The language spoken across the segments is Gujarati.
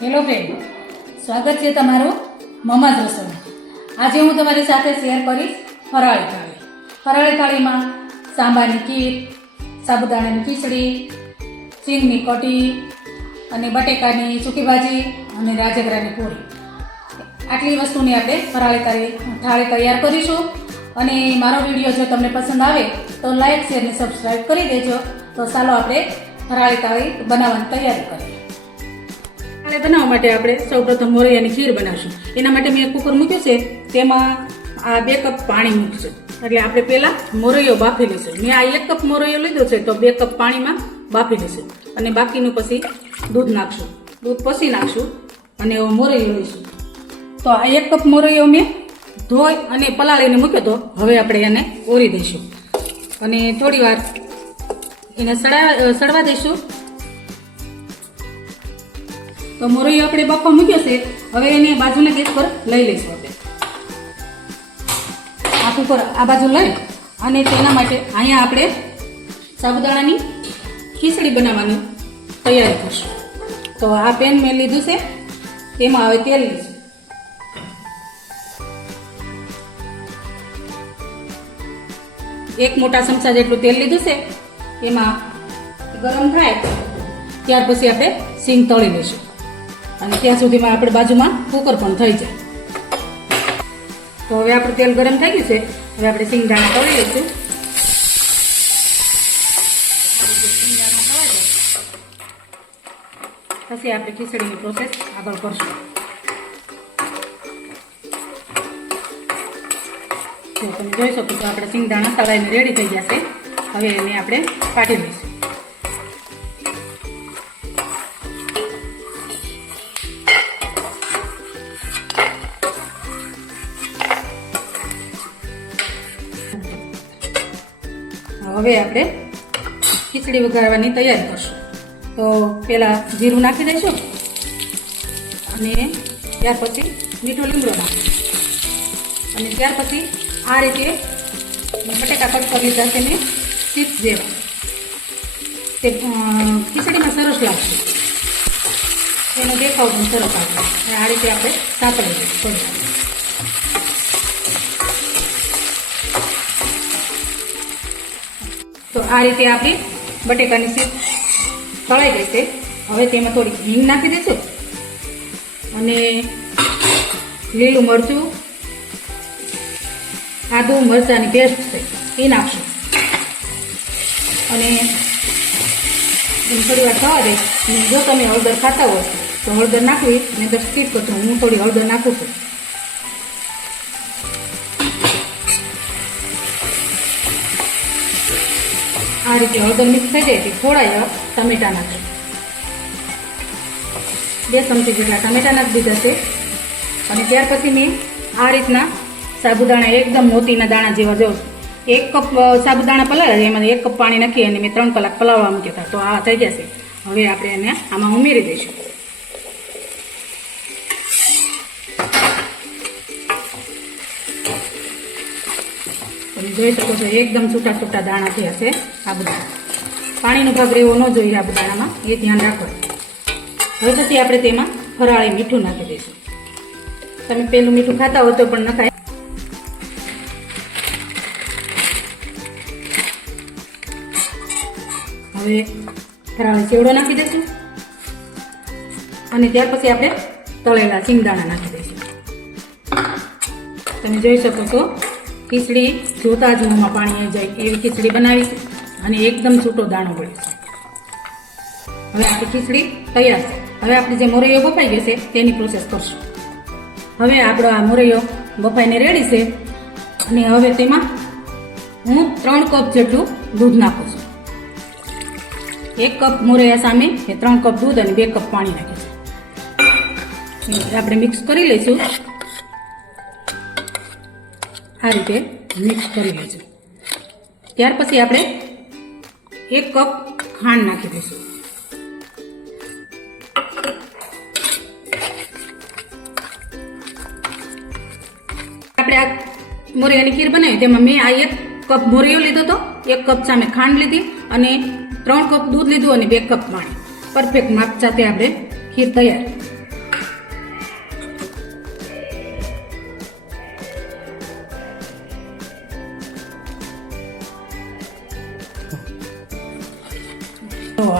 હેલો ફ્રેન્ડ, સ્વાગત છે તમારું મમાઝ રસોઈ. આજે હું તમારી સાથે શેર કરીશ ફરાળી થાળી. ફરાળી થાળીમાં સાંભારની ખીર, સાબુદાણાની ખીચડી, સિંગની કઢી અને બટેકાની સૂકી ભાજી અને રાજગરાની પૂરી, આટલી વસ્તુની આપણે ફરાળી થાળી તૈયાર કરીશું. અને મારો વિડીયો જો તમને પસંદ આવે તો લાઈક, શેર અને સબસ્ક્રાઈબ કરી દેજો. તો ચાલો આપણે ફરાળી થાળી બનાવવાની તૈયારી કરીએ. બનાવવા માટે આપણે સૌપ્રથમ મોરૈયાની ખીર બનાવશું. એના માટે મેં કુકર મૂક્યું છે, તેમાં આ 2 કપ પાણી મૂકશું. એટલે આપણે પહેલાં મોરૈયો બાફી લઈશું. મેં આ 1 કપ મોરૈયો લીધો છે, તો 2 કપ પાણીમાં બાફી લઈશું. અને બાકીનું પછી દૂધ નાખશું, દૂધ પછી નાખશું અને મોરૈયો લઈશું. તો આ 1 કપ મોરૈયો મેં ધોઈ અને પલાળીને મૂક્યો તો હવે આપણે એને ઓરી દઈશું અને થોડી વાર એને સડવા દઈશું. તો મોરૈયો આપણે બફવા મૂક્યો છે, હવે એને બાજુના ગેસ પર લઈ લઈશું. આપણે આ કુકર આ બાજુ લઈ અને તેના માટે અહીંયા આપણે સાબુદાણાની ખીચડી બનાવવાની તૈયારી કરશું. તો આ પેન મેં લીધું છે, તેમાં હવે તેલ લઈશું. એક મોટા ચમચા જેટલું તેલ લીધું છે, એમાં ગરમ થાય ત્યાર પછી આપણે સિંગ તળી લઈશું. અને ત્યાં સુધીમાં આપણે બાજુમાં કુકર પણ થઈ જાય. તો હવે આપણું તેલ ગરમ થઈ ગયું છે, હવે આપણે સિંગદાણા તળી લઈશું. પછી આપણે ખીચડીની પ્રોસેસ આગળ કરશું. તમે જોઈ શકો છો આપણે સિંગદાણા તળાઈને રેડી થઈ જશે. હવે એને આપણે કાઢી લઈશું. હવે આપણે ખીચડી વઘારવાની તૈયારી કરશું. તો પહેલાં જીરું નાખી દઈશું અને ત્યાર પછી મીઠો લીમડો નાખીશું. અને ત્યાર પછી આ રીતે બટેકા કટ કરી લીધા છે ને ચીપ્સ જેવા, તે ખીચડીમાં સરસ લાગશે. એનો દેખાવ પણ સરસ આવશે. આ રીતે આપણે સાંકળી દઈશું. તો આ રીતે આપણી બટેકાની ચીપ્સ તળાઈ ગઈ છે. હવે તેમાં થોડી હિંગ નાખી દઈશું અને લીલું મરચું, આદુ મરચાંની પેસ્ટ છે એ નાખશું. અને થોડી વાર થવા દઈશ. જો તમે હળદર ખાતા હોય તો હળદર નાખવી, નહીં તો સ્કીપ કરશો. હું થોડી હળદર નાખું છું. આ રીતે હળદર મિક્સ થઈ જાય થોડા એવા ટમેટા નાખે. 2 ચમચી જેટલા ટમેટા નાખી દીધા છે. અને ત્યાર પછી મેં આ રીતના સાબુદાણા એકદમ મોતીના દાણા જેવા, જો 1 કપ સાબુદાણા પલાળ્યા, એમાં 1 કપ પાણી નાખી અને મેં 3 કલાક પલાળવા મૂક્યા હતા. તો આ થઈ જશે. હવે આપણે એને આમાં ઉમેરી દઈશું. તમે જોઈ શકો છો એકદમ છૂટા છૂટા દાણા થયા છે સાબુદાણા. પાણીનો ભાગ રહેવો ન જોઈએ સાબુદાણામાં, એ ધ્યાન રાખો. હવે પછી આપણે તેમાં ફરાળી મીઠું નાખી દઈશું. તમે પેલું મીઠું ખાતા હોય તો પણ નખાય. હવે ફરાળી ચેવડો નાખી દઈશું અને ત્યાર પછી આપણે તળેલા સિંગદાણા નાખી દઈશું. તમે જોઈ શકો છો ખીચડી જોતા જ મોંમાં પાણી આવી જાય એવી ખીચડી બનાવી છે અને એકદમ છૂટો દાણો પડે છે. હવે આપણી ખીચડી તૈયાર છે. હવે આપણે જે મોરૈયો બફાઈ ગયો છે તેની પ્રોસેસ કરશું. હવે આપણો આ મોરૈયો બફાઈને રેડી છે અને હવે તેમાં હું 3 કપ જેટલું દૂધ નાખું છું. 1 કપ મોરૈયા સામે 3 કપ દૂધ અને 2 કપ પાણી નાખીશું. આપણે મિક્સ કરી લઈશું. આ રીતે મિક્સ કરી લઈશું. ત્યાર પછી આપણે 1 કપ ખાંડ નાખી દઈશું. આપણે આ મોરૈયાની ખીર બનાવી, તેમાં મેં આ 1 કપ મોરૈયો લીધો હતો, 1 કપ સામે ખાંડ લીધી અને 3 કપ દૂધ લીધું અને 2 કપ પાણી. પરફેક્ટ માપ સાથે આપણે ખીર તૈયાર.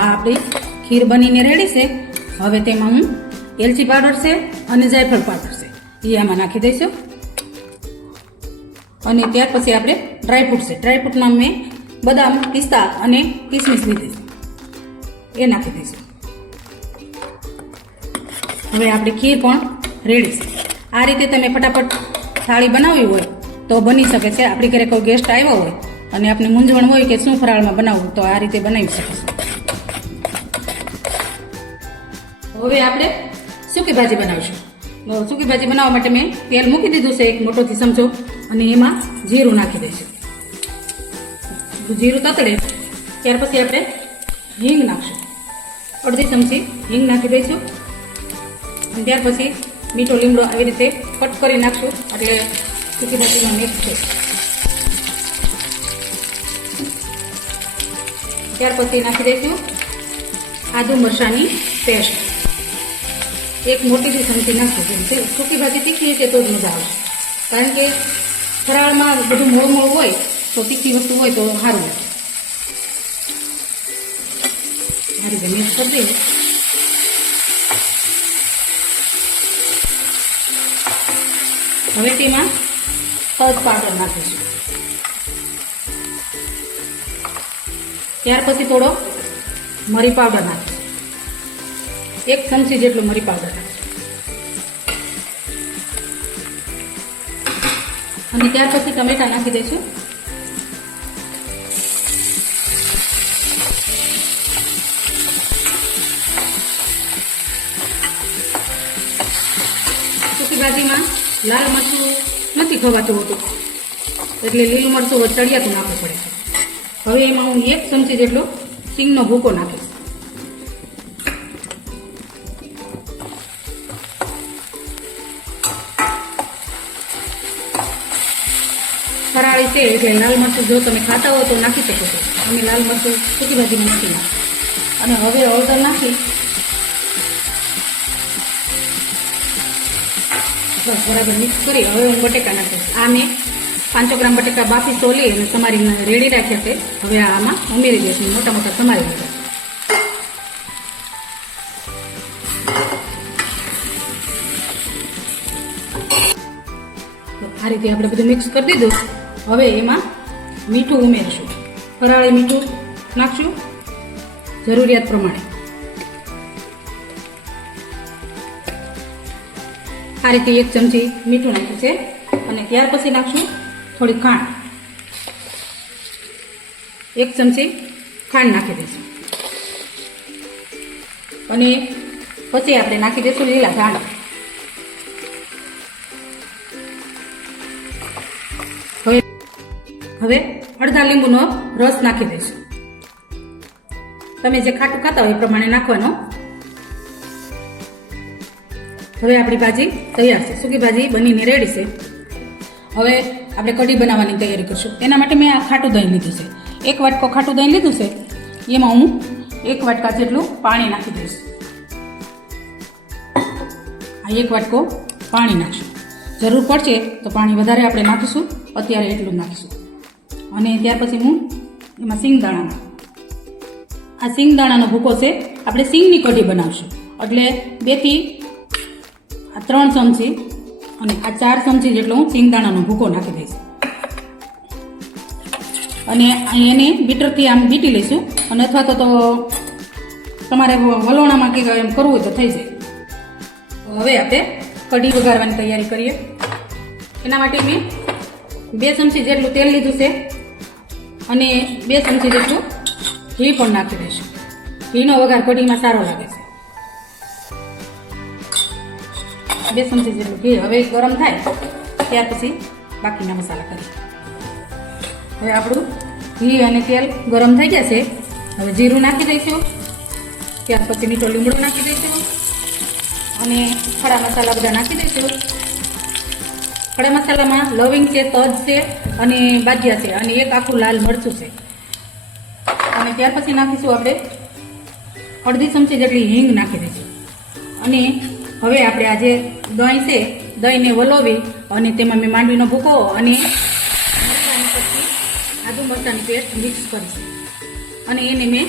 આ આપણી ખીર બનીને રેડી છે. હવે તેમાં હું એલચી પાવડર છે અને જાયફળ પાવડર છે એ આમાં નાખી દઈશું. અને ત્યાર પછી આપણે ડ્રાયફ્રૂટ છે. ડ્રાયફ્રૂટમાં મેં બદામ, પિસ્તા અને કિસમિસ લીધી છે એ નાખી દઈશું. હવે આપણી ખીર પણ રેડી છે. આ રીતે તમે ફટાફટ થાળી બનાવવી હોય તો બની શકે છે. આપણી ઘરે કોઈ ગેસ્ટ આવ્યા હોય અને આપણે મૂંઝવણ હોય કે શું ફરાળમાં બનાવવું તો આ રીતે બનાવી શકીશું. હવે આપણે સૂકી ભાજી બનાવીશું. સૂકી ભાજી બનાવવા માટે મેં તેલ મૂકી દીધું છે 1 મોટોથી ચમચો અને એમાં જીરું નાખી દઈશું. જીરું તતડે ત્યાર પછી આપણે હિંગ નાખશું. અડધી ચમચી હિંગ નાખી દઈશું. અને ત્યાર પછી મીઠો લીમડો આવી રીતે કટ કરી નાખશું એટલે સૂકી ભાજીમાં મિક્સ છે. ત્યાર પછી નાખી દઈશું આદુ મરચાંની પેસ્ટ. 1 મોટી ચમચી નાખશું. જેમ સૂકી ભાજી તીખી છે તો જ મજા આવશે. કારણ કે ફરાળમાં બધું મોળ મોળ હોય તો તીખી વસ્તુ હોય તો સારું લાગે. આ રીતે મિક્સ કરી દઈએ. હવે તેમાં તજ પાવડર નાખીશું. ત્યાર પછી થોડો મરી પાવડર નાખીશું. 1 ચમચી જેટલું મરી પાવડર નાખીશું. અને ત્યાર પછી ટમેટા નાખી દઈશું. સૂકી ભાજીમાં લાલ મરચું નથી ખવાતું હોતું એટલે લીલું મરચું ચડિયાતું નાખવું પડે છે. હવે એમાં હું 1 ચમચી જેટલો સિંગનો ભૂકો નાખીશ. ફરાળી છે એટલે લાલ મરચું જો તમે ખાતા હો તો નાખી શકો છો. અમે લાલ મરચું સૂકી ભાજીમાં નથી નાખતા. અને હવે હળદર નાખી બસ બરાબર મિક્સ કરી હવે હું બટેકા નાખીશ. આ મેં 500 ગ્રામ બટેકા બાફી સોલી અને તમારી રેડી રાખ્યા છે. હવે આમાં ઉમેરી દઈશું. મોટા મોટા તમારી રીતે. આ રીતે આપણે બધું મિક્સ કરી દીધું. હવે એમાં મીઠું ઉમેરીશું. ફરાળી મીઠું નાખશું જરૂરિયાત પ્રમાણે. આ રીતે 1 ચમચી મીઠું નાખ્યું છે. અને ત્યાર પછી નાખશું થોડી ખાંડ. 1 ચમચી ખાંડ નાખી દઈશું. અને પછી આપણે નાખી દઈશું લીલા ધાણા. હવે અડધા લીંબુનો રસ નાખી દઈશું. તમે જે ખાટું ખાતા હોય એ પ્રમાણે નાખવાનો. હવે આપણી ભાજી તૈયાર છે. સૂકી ભાજી બનીને રેડી છે. હવે આપણે કઢી બનાવવાની તૈયારી કરશું. એના માટે મેં આ ખાટું દહીં લીધું છે. 1 વાટકો ખાટું દહીં લીધું છે. એમાં હું 1 વાટકા જેટલું પાણી નાખી દઈશ. આ 1 વાટકો પાણી નાખશું. જરૂર પડશે તો પાણી વધારે આપણે નાખીશું. અત્યારે એટલું જ નાખીશું. અને ત્યાર પછી હું એમાં સિંગદાણા. આ સિંગદાણાનો ભૂકો છે. આપણે સિંગની કઢી બનાવશું એટલે 2 થી 3 ચમચી અને આ 4 ચમચી જેટલો હું સિંગદાણાનો ભૂકો નાખી દઈશ. અને એને બીટરથી આમ બીટી લઈશું. અને અથવા તો તમારે વલોણામાં કે એમ કરવું હોય તો થઈ જાય. હવે આપણે કઢી વઘારવાની તૈયારી કરીએ. એના માટે મેં 2 ચમચી જેટલું તેલ લીધું છે. અને 2 ચમચી જેટલું ઘી પણ નાખી દઈશું. ઘીનો વઘાર કઢીમાં સારો લાગે છે. 2 ચમચી જેટલું ઘી હવે ગરમ થાય ત્યાર પછી બાકીના મસાલા કરીએ. હવે આપણું ઘી અને તેલ ગરમ થઈ ગયા છે. હવે જીરું નાખી દઈશું. ત્યાર પછી મીઠો લીમડો નાખી દઈશું. અને ખડા મસાલા બધા નાખી દઈશું. ખડા મસાલામાં લવિંગ છે, તજ છે અને બાજિયા છે અને 1 આખું લાલ મરચું છે. અને ત્યાર પછી નાખીશું આપણે અડધી ચમચી જેટલી હિંગ નાખી દઈશું. અને હવે આપણે આજે દહીં છે દહીંને વલોવી અને તેમાં મેં માંડવીનો ભૂકો અને આદુ મરચાંની પેસ્ટ મિક્સ કરીશું. અને એને મેં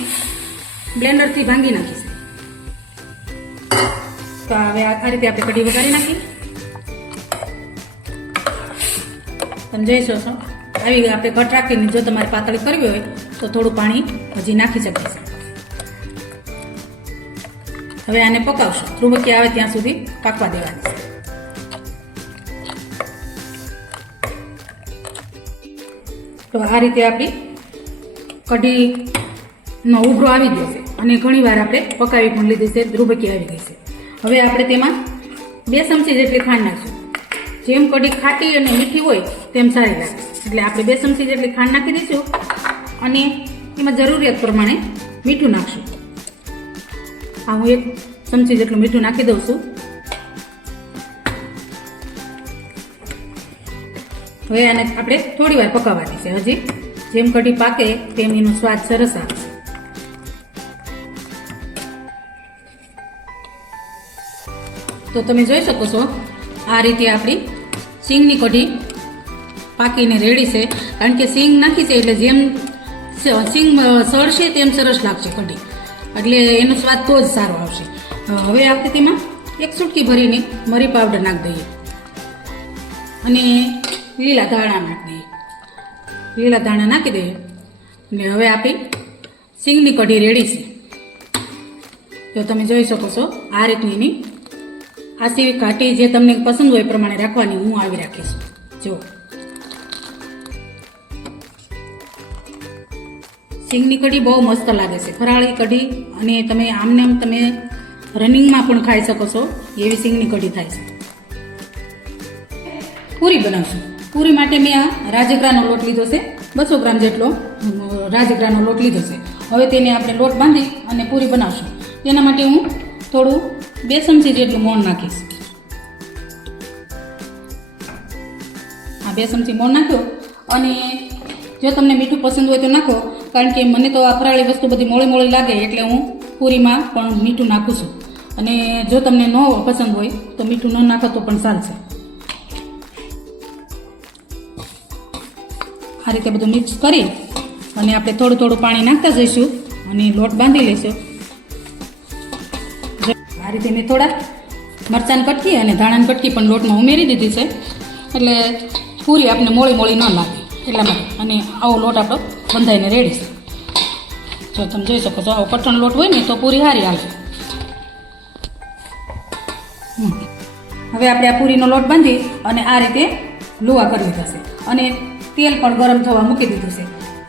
બ્લેન્ડરથી ભાંગી નાખીશ. તો હવે આ રીતે આપણે કઢી વઘારી નાખી. તમે જોઈ શકો છો આવી આપણે ઘટ રાખીને જો તમારે પાતળી કરવી હોય તો થોડું પાણી હજી નાખી શકીશ. હવે આને પકાવશું, ત્રુબકી આવે ત્યાં સુધી પાકવા દેવાની. તો આ રીતે આપણી કઢીનો ઉભરો આવી ગયો છે અને ઘણી વાર આપણે પકાવી પણ લીધી છે, ત્રુબકી આવી ગઈ છે. હવે આપણે તેમાં 2 ચમચી જેટલી ખાંડ નાખશું. જેમ કઢી ખાટી અને મીઠી હોય તેમ સારી લાગે, એટલે આપણે 2 ચમચી જેટલી ખાંડ નાખી દઈશું અને એમાં જરૂરિયાત પ્રમાણે મીઠું નાખશું. આ હું 1 ચમચી જેટલું મીઠું નાખી દઉં છું. હવે આને આપણે થોડી વાર પકાવવાની છે. હજી જેમ કઢી પાકે તેમ એનો સ્વાદ સરસ આવે. તો તમે જોઈ શકો છો આ રીતે આપણી સિંગની કઢી પાકીને રેડી છે. કારણ કે સિંગ નાખી છે એટલે જેમ સિંગ સળશે તેમ સરસ લાગશે કઢી, એટલે એનો સ્વાદ તો જ સારો આવશે. હવે આપણે તેમાં 1 ચૂટકી ભરીને મરી પાવડર નાખી દઈએ અને લીલા ધાણા નાખી દઈએ. લીલા ધાણા નાખી દઈએ એટલે હવે આપણી સિંગની કઢી રેડી છે. જો તમે જોઈ શકો છો આ રીતની એની આસી કાઠી જે તમને પસંદ હોય એ પ્રમાણે રાખવાની હું આવી રાખીશ. જો સિંગની કઢી બહુ મસ્ત લાગે છે, ફરાળી કઢી, અને તમે આમને આમ તમે રનિંગમાં પણ ખાઈ શકો છો એવી સિંગની કઢી થાય છે. પૂરી બનાવશું. પૂરી માટે મેં આ રાજગરાનો લોટ લીધો છે, 200 ગ્રામ જેટલો રાજગરાનો લોટ લીધો છે. હવે તેને આપણે લોટ બાંધી અને પૂરી બનાવશું. તેના માટે હું થોડું 2 ચમચી જેટલું મોણ નાખીશ. આ 2 ચમચી મોણ નાખ્યો અને જો તમને મીઠું પસંદ હોય તો નાખો, કારણ કે મને તો આ ફરાળી વસ્તુ બધી મોળી મોળી લાગે એટલે હું પૂરીમાં પણ મીઠું નાખું છું. અને જો તમને ન પસંદ હોય તો મીઠું ન નાખો તો પણ ચાલશે. આ રીતે બધું મિક્સ કરી અને આપણે થોડું થોડું પાણી નાખતા જઈશું અને લોટ બાંધી લઈશું. આ રીતે મેં થોડા મરચાંની કટકી અને ધાણાની કટકી પણ લોટમાં ઉમેરી દીધી છે, એટલે પૂરી આપણે મોળી મોળી ન લાગે એટલા માટે. અને આવો લોટ આપણો બંધાઈને રેડી છે. જો તમે જોઈ શકો છો આવો કઠણ લોટ હોય ને તો પૂરી સારી આવશે. હવે આપણે આ પૂરીનો લોટ બાંધી અને આ રીતે લુવા કરી લીધા છે અને તેલ પણ ગરમ થવા મૂકી દીધું છે.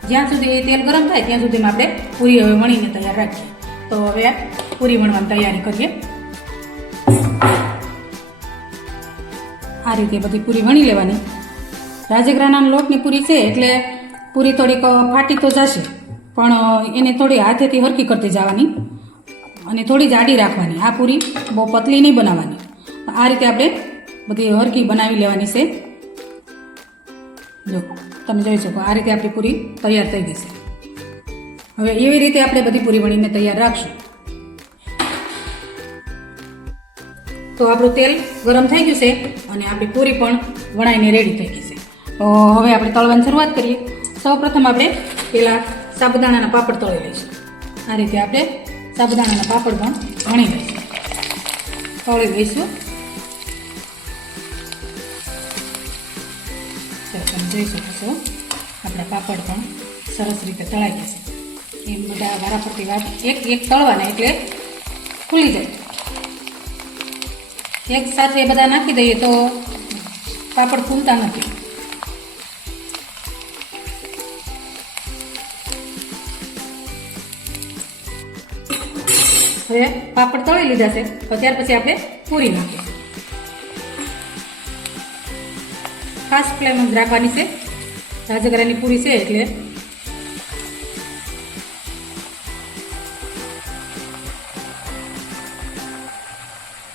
જ્યાં સુધી તેલ ગરમ થાય ત્યાં સુધીમાં આપણે પૂરી હવે વણીને તૈયાર રાખીએ. તો હવે પૂરી વણવાની તૈયારી કરીએ. આ રીતે બધી પૂરી વણી લેવાની. રાજગરાના લોટની પૂરી છે એટલે પૂરી થોડીક ફાટી તો જશે, પણ એને થોડી હાથેથી હરકી કરતી જવાની અને થોડી જાડી રાખવાની. આ પૂરી બહુ પતલી નહીં બનાવવાની. આ રીતે આપણે બધી હરકી બનાવી લેવાની છે. જો તમે જોઈ શકો આ રીતે આપણી પૂરી તૈયાર થઈ ગઈ છે. હવે એવી રીતે આપણે બધી પૂરી વણીને તૈયાર રાખશું. તો આપણું તેલ ગરમ થઈ ગયું છે અને આપણી પૂરી પણ વણાઈને રેડી થઈ ગઈ છે. તો હવે આપણે તળવાની શરૂઆત કરીએ. સૌપ્રથમ આપણે પહેલાં સાબુદાણાના પાપડ તળી લઈશું. આ રીતે આપણે સાબુદાણાના પાપડ પણ વણી લઈશું, તળી લઈશું. તમે જોઈ શકો છો આપણા પાપડ પણ સરસ રીતે તળાઈ જશે. એમ બધા વારાફરતી એક એક તળવાના એટલે ખુલી જાય. એક સાથે બધા નાખી દઈએ તો પાપડ ફૂલતા નથી. હવે પાપડ તળી લીધા છે તો ત્યાર પછી આપણે પૂરી નાખીએ. ખાસ ફ્લેમ જ રાખવાની છે. રાજગરાની પૂરી છે એટલે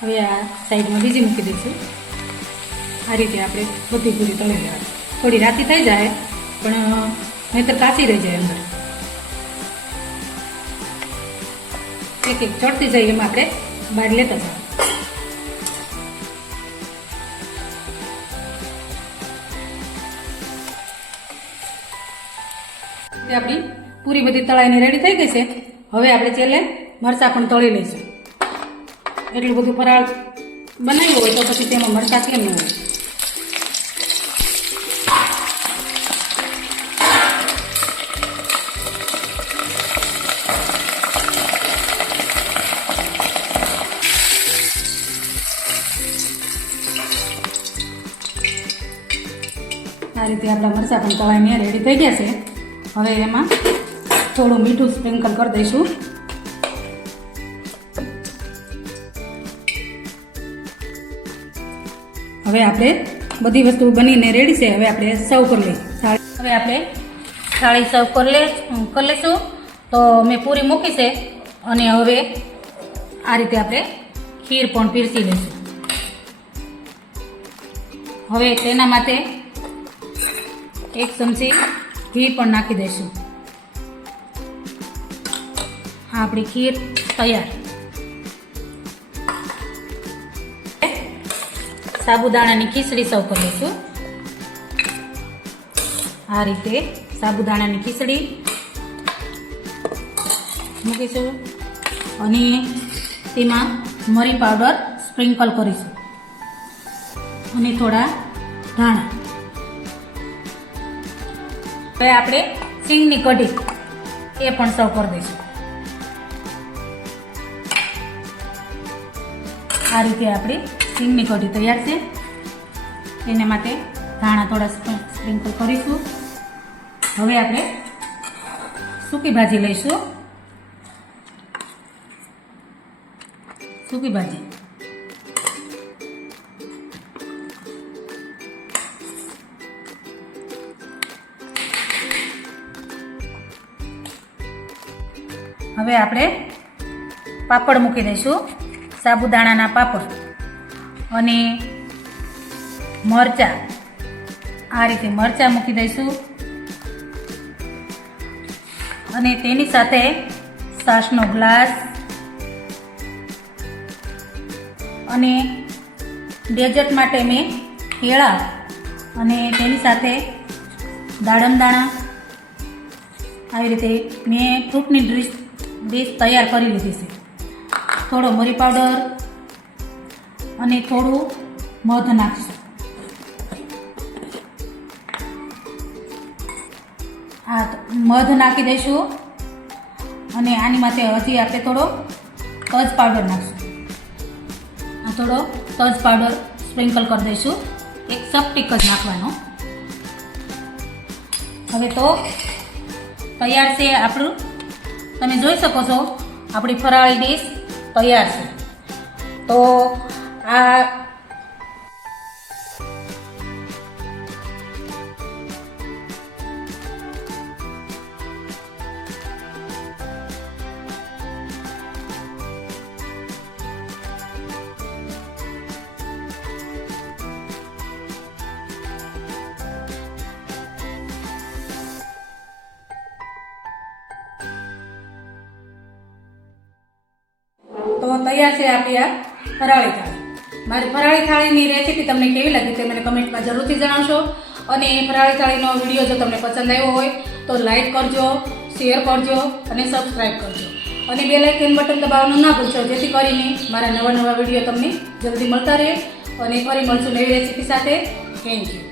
હવે આ સાઈડમાં બીજી મૂકી દઈશું. આ રીતે આપણે બધી પૂરી તળી લેવાની. થોડી રાતી થઈ જાય પણ નહીંતર કાચી રહી જાય અંદર. એક એક ચડતી જાય એમાં આપણે બહાર લેતા જઈએ. આપણી પૂરી બધી તળાઈને રેડી થઈ ગઈ છે. હવે આપણે છેલ્લે મરચાં પણ તળી લઈશું. એટલું બધું ફરાળ બનાવ્યું હોય તો પછી તેમાં મરચાં કેમ ન હોય. આ રીતે આપણા મરચાં પણ તળાઈને રેડી થઈ ગયા છે. હવે એમાં થોડું મીઠું સ્પ્રિંકલ કરી દઈશું. હવે આપણે બધી વસ્તુ બનીને રેડી છે. હવે આપણે સર્વ કરી લઈએ. હવે આપણે થાળી સર્વ કરી લઈશું. તો મેં પૂરી મૂકી છે અને હવે આ રીતે આપણે ખીર પણ પીરસી લઈશું. હવે તેના માટે 1 ચમચી ઘી પણ નાખી દઈશું. આપણી ખીર તૈયાર. સાબુદાણાની ખીચડી સર્વ કરી લઈશું. આ રીતે સાબુદાણાની ખીચડી મૂકીશું અને તેમાં મરી પાવડર સ્પ્રિંકલ કરીશું અને થોડા ધાણા. હવે આપણે સિંગની કઢી એ પણ સર્વ કરી દઈશું. આ રીતે આપણી સિંગની કઢી તૈયાર છે. તેના માટે ધાણા થોડા સ્પ્રિંકલ કરીશું. હવે આપણે સૂકી ભાજી લઈશું. સૂકી ભાજી હવે આપણે પાપડ મૂકી દઈશું. સાબુદાણાના પાપડ અને મરચાં. આ રીતે મરચાં મૂકી દઈશું અને તેની સાથે છાશનો ગ્લાસ અને ડેઝર્ટ માટે મેં કેળા અને તેની સાથે દાડમદાણા આવી રીતે મેં ફ્રૂટની ડીશ તૈયાર કરી લીધી છે. થોડો મરી પાવડર અને થોડું મધ નાખીશું. આ મધ નાખી દઈશું અને આની માટે હજી આપણે થોડો તજ પાવડર નાખીશું. આ થોડો તજ પાવડર સ્પ્રિંકલ કરી દઈશું. 1 ચપટીક જ નાખવાનો. હવે તો તૈયાર છે આપણું. તમે જોઈ શકો છો આપણી ફરાળી ડીશ તૈયાર છે. તો આ તો તૈયાર છે આપણી આ ફરાળી થાળી. મારી ફરાળી થાળીની રેસીપી તમને કેવી લાગી તે મને કમેન્ટમાં જરૂરથી જણાવશો. અને ફરાળી થાળીનો વિડીયો જો તમને પસંદ આવ્યો હોય તો લાઈક કરજો, શેર કરજો અને સબસ્ક્રાઈબ કરજો. અને બેલ આઇકન બટન દબાવવાનું ના ભૂલશો, જેથી કરીને મારા નવા વિડીયો તમને જલ્દી મળતા રહે. અને ફરી મળશું નવી રેસીપી સાથે. Thank you.